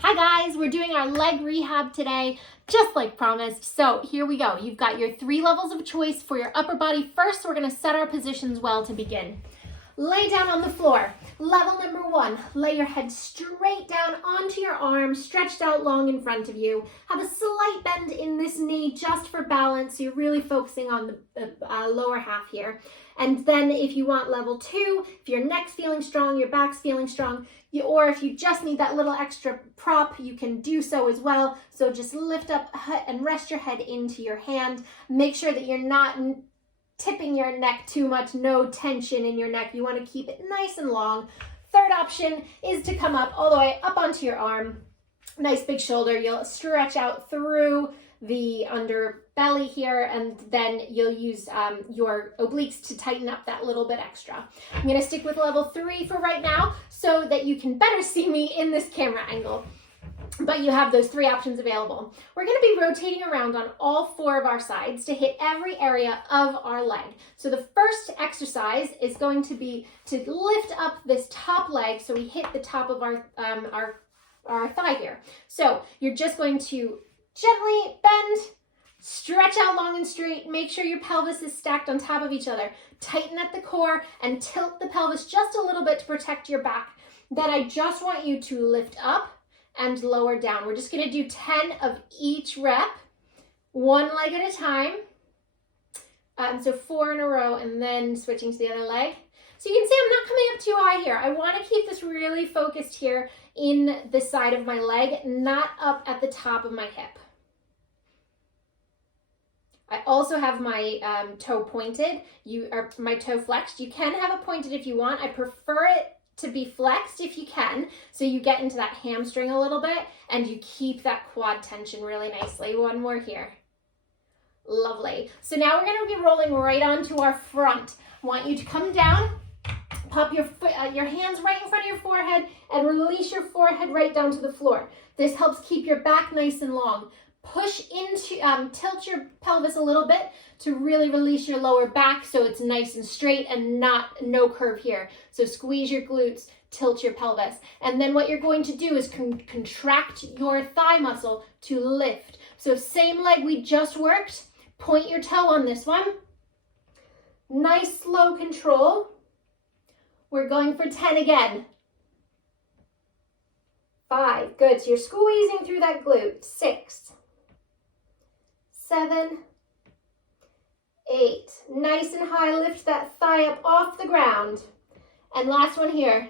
Hi guys, we're doing our leg rehab today, just like promised. So here we go. You've got your 3 levels of choice for your upper body. First, we're gonna set our positions well to begin. Lay down on the floor. Level number 1, lay your head straight down onto your arms, stretched out long in front of you. Have a slight bend in this knee just for balance. So you're really focusing on the lower half here. And then if you want level 2, if your neck's feeling strong, your back's feeling strong, or if you just need that little extra prop, you can do so as well. So just lift up and rest your head into your hand. Make sure that you're not tipping your neck too much, no tension in your neck. You want to keep it nice and long. Third option is to come up all the way up onto your arm. Nice big shoulder. You'll stretch out through the underbelly here, and then you'll use your obliques to tighten up that little bit extra. I'm going to stick with level 3 for right now so that you can better see me in this camera angle. But you have those 3 options available. We're going to be rotating around on all 4 of our sides to hit every area of our leg. So the first exercise is going to be to lift up this top leg so we hit the top of our thigh here. So you're just going to gently bend, stretch out long and straight, make sure your pelvis is stacked on top of each other. Tighten at the core and tilt the pelvis just a little bit to protect your back. Then I just want you to lift up and lower down. We're just going to do 10 of each rep, one leg at a time. So 4 in a row and then switching to the other leg. So you can see I'm not coming up too high here. I want to keep this really focused here in the side of my leg, not up at the top of my hip. I also have my toe pointed, my toe flexed. You can have it pointed if you want. I prefer it to be flexed if you can, so you get into that hamstring a little bit and you keep that quad tension really nicely. One more here. Lovely. So now we're going to be rolling right onto our front. I want you to come down, pop your hands right in front of your forehead and release your forehead right down to the floor. This helps keep your back nice and long. Push into, tilt your pelvis a little bit to really release your lower back so it's nice and straight and no curve here. So squeeze your glutes, tilt your pelvis. And then what you're going to do is contract your thigh muscle to lift. So same leg we just worked, point your toe on this one. Nice slow control. We're going for 10 again. 5, good. So you're squeezing through that glute. 6, 7, 8, nice and high, lift that thigh up off the ground. And last one here.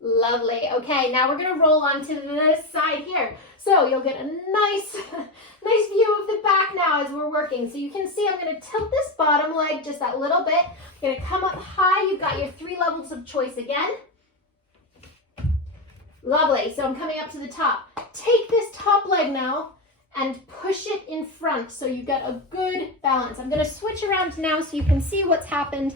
Lovely. Okay, now we're gonna roll onto this side here. So you'll get a nice view of the back now as we're working. So you can see I'm gonna tilt this bottom leg just that little bit. I'm gonna come up high. You've got your 3 levels of choice again. Lovely, so I'm coming up to the top. Take this top leg now and push it in front so you get a good balance. I'm going to switch around now so you can see what's happened.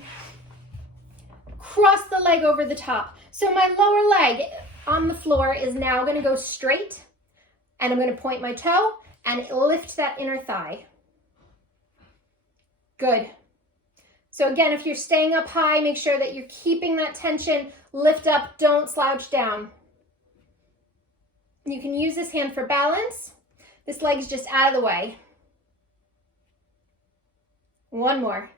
Cross the leg over the top. So my lower leg on the floor is now going to go straight, and I'm going to point my toe and lift that inner thigh. Good. So again, if you're staying up high, make sure that you're keeping that tension. Lift up, don't slouch down. You can use this hand for balance. This leg's just out of the way. One more.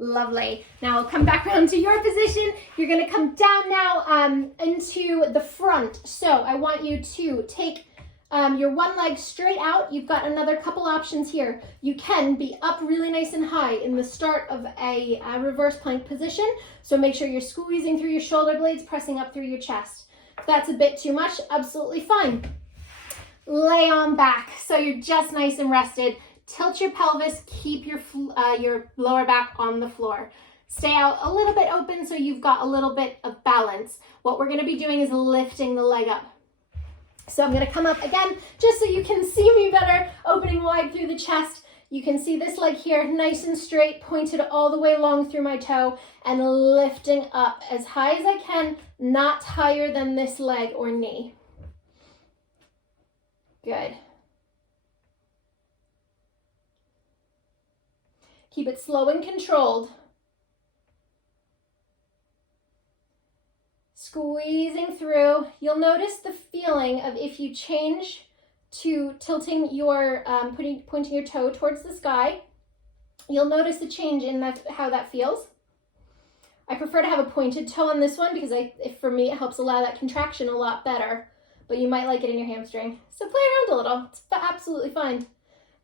Lovely. Now I'll come back around to your position. You're going to come down now into the front. So I want you to take your one leg straight out. You've got another couple options here. You can be up really nice and high in the start of a reverse plank position. So make sure you're squeezing through your shoulder blades, pressing up through your chest. If that's a bit too much, absolutely fine. Lay on back so you're just nice and rested. Tilt your pelvis, keep your lower back on the floor. Stay out a little bit open so you've got a little bit of balance. What we're going to be doing is lifting the leg up. So I'm going to come up again just so you can see me better, opening wide through the chest. You can see this leg here, nice and straight, pointed all the way along through my toe, and lifting up as high as I can, not higher than this leg or knee. Good. Keep it slow and controlled. Squeezing through. You'll notice the feeling of if you change to tilting your, pointing your toe towards the sky, you'll notice the change in how that feels. I prefer to have a pointed toe on this one because for me it helps allow that contraction a lot better, but you might like it in your hamstring. So play around a little, it's absolutely fine.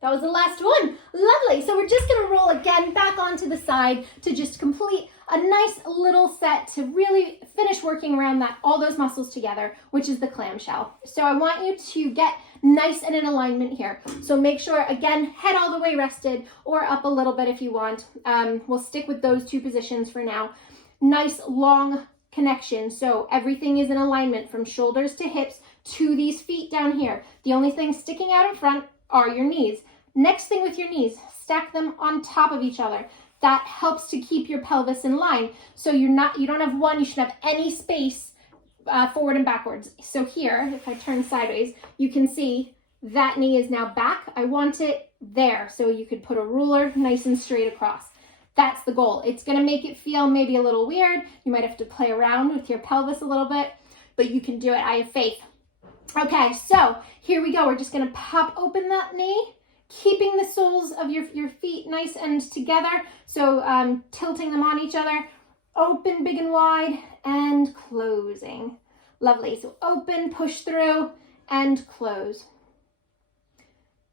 That was the last one. Lovely. So we're just gonna roll again back onto the side to just complete a nice little set to really finish working around all those muscles together, which is the clamshell. So I want you to get nice and in alignment here. So make sure, again, head all the way rested or up a little bit if you want. We'll stick with those two positions for now. Nice long connection. So everything is in alignment from shoulders to hips to these feet down here. The only thing sticking out in front are your knees. Next thing with your knees, stack them on top of each other. That helps to keep your pelvis in line. So you don't have one, you should have any space forward and backwards. So here, if I turn sideways, you can see that knee is now back. I want it there. So you could put a ruler nice and straight across. That's the goal. It's gonna make it feel maybe a little weird. You might have to play around with your pelvis a little bit, but you can do it, I have faith. Okay, so here we go. We're just gonna pop open that knee, keeping the soles of your feet nice and together. So tilting them on each other, open big and wide and closing. Lovely, so open, push through and close.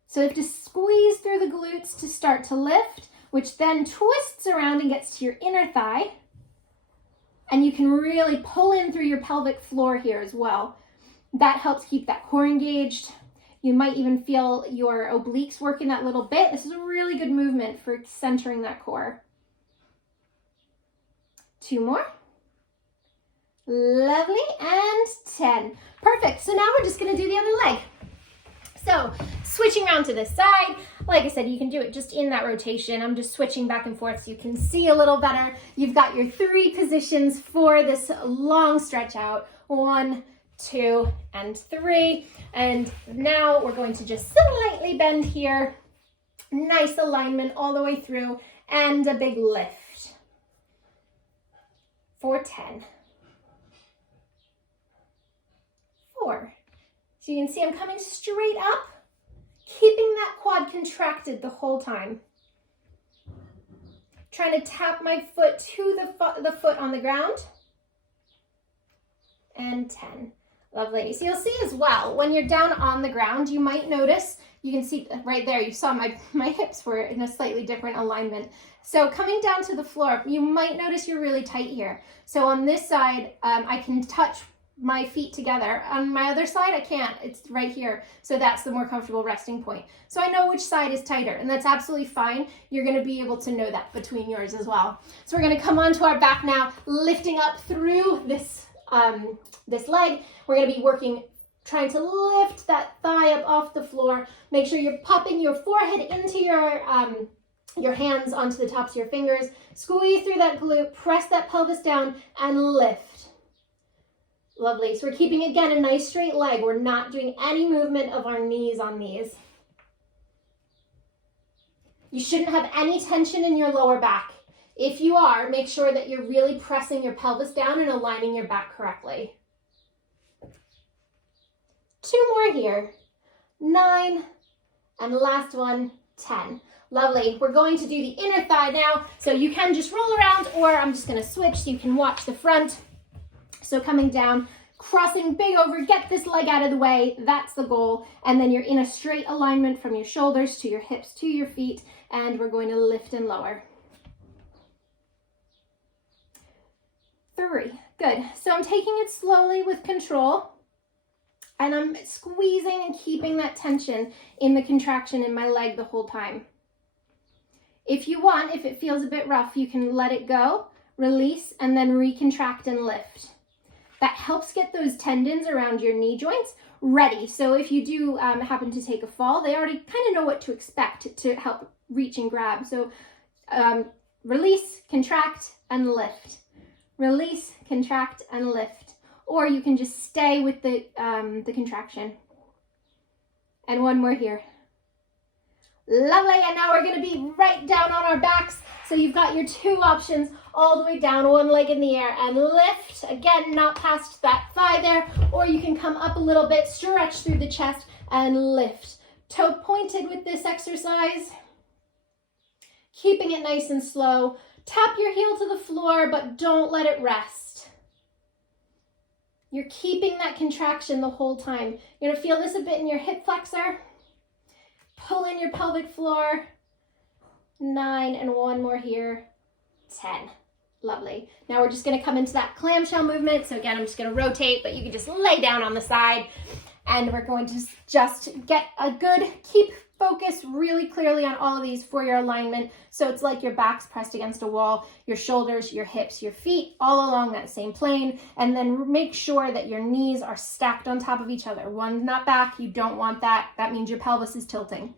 So you have to squeeze through the glutes to start to lift, which then twists around and gets to your inner thigh. And you can really pull in through your pelvic floor here as well. That helps keep that core engaged. You might even feel your obliques working that little bit. This is a really good movement for centering that core. 2 more. Lovely, and 10. Perfect, so now we're just gonna do the other leg. So switching around to this side, like I said, you can do it just in that rotation. I'm just switching back and forth so you can see a little better. You've got your 3 positions for this long stretch out. 1, 2, and 3. And now we're going to just slightly bend here. Nice alignment all the way through and a big lift for 10. 4. So you can see I'm coming straight up, keeping that quad contracted the whole time. Trying to tap my foot to the foot on the ground. And 10. Lovely. So you'll see as well, when you're down on the ground, you might notice, you can see right there, you saw my hips were in a slightly different alignment. So coming down to the floor, you might notice you're really tight here. So on this side, I can touch my feet together. On my other side, I can't. It's right here. So that's the more comfortable resting point. So I know which side is tighter, and that's absolutely fine. You're going to be able to know that between yours as well. So we're going to come onto our back now, lifting up through this leg. We're going to be working, trying to lift that thigh up off the floor. Make sure you're popping your forehead into your hands onto the tops of your fingers. Squeeze through that glute, press that pelvis down, and lift. Lovely. So we're keeping, again, a nice straight leg. We're not doing any movement of our knees on these. You shouldn't have any tension in your lower back. If you are, make sure that you're really pressing your pelvis down and aligning your back correctly. 2 more here. 9, and last one, 10. Lovely. We're going to do the inner thigh now. So you can just roll around, or I'm just going to switch so you can watch the front. So coming down, crossing big over, get this leg out of the way. That's the goal. And then you're in a straight alignment from your shoulders to your hips to your feet. And we're going to lift and lower. 3. Good. So I'm taking it slowly with control. And I'm squeezing and keeping that tension in the contraction in my leg the whole time. If you want, if it feels a bit rough, you can let it go, release, and then recontract and lift. That helps get those tendons around your knee joints ready. So if you do happen to take a fall, they already kind of know what to expect to help reach and grab. So release, contract, and lift. Release, contract, and lift. Or you can just stay with the contraction. And 1 more here. Lovely, and now we're gonna be right down on our backs. So you've got your 2 options all the way down, one leg in the air, and lift. Again, not past that thigh there, or you can come up a little bit, stretch through the chest, and lift. Toe pointed with this exercise. Keeping it nice and slow. Tap your heel to the floor, but don't let it rest. You're keeping that contraction the whole time. You're gonna feel this a bit in your hip flexor. Pull in your pelvic floor. 9, and 1 more here. 10. Lovely. Now we're just gonna come into that clamshell movement. So again, I'm just gonna rotate, but you can just lay down on the side. And we're going to just get a good, keep focus really clearly on all of these for your alignment. So it's like your back's pressed against a wall, your shoulders, your hips, your feet, all along that same plane. And then make sure that your knees are stacked on top of each other. One's not back, you don't want that. That means your pelvis is tilting.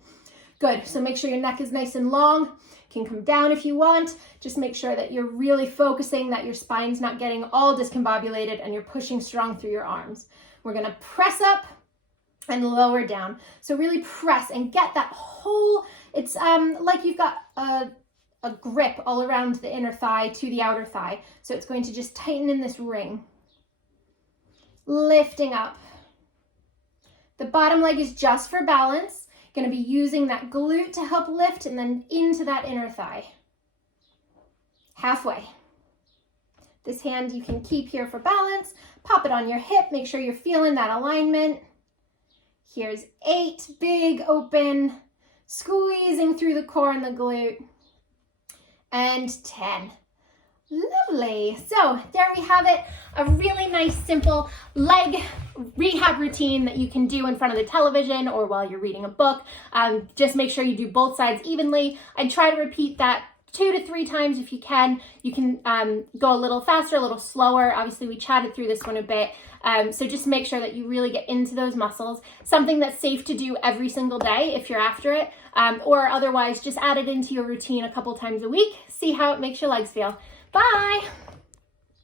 Good, so make sure your neck is nice and long. Can come down if you want. Just make sure that you're really focusing, that your spine's not getting all discombobulated and you're pushing strong through your arms. We're gonna press up and lower down. So really press and get that whole, it's like you've got a grip all around the inner thigh to the outer thigh. So it's going to just tighten in this ring. Lifting up. The bottom leg is just for balance. Going to be using that glute to help lift and then into that inner thigh. Halfway. This hand you can keep here for balance. Pop it on your hip. Make sure you're feeling that alignment. Here's 8, big open, squeezing through the core and the glute. And 10. Lovely. So there we have it. A really nice, simple leg rehab routine that you can do in front of the television or while you're reading a book. Just make sure you do both sides evenly. I try to repeat that 2 to 3 times if you can. You can go a little faster, a little slower. Obviously, we chatted through this one a bit. So just make sure that you really get into those muscles. Something that's safe to do every single day if you're after it, or otherwise just add it into your routine a couple times a week. See how it makes your legs feel. Bye.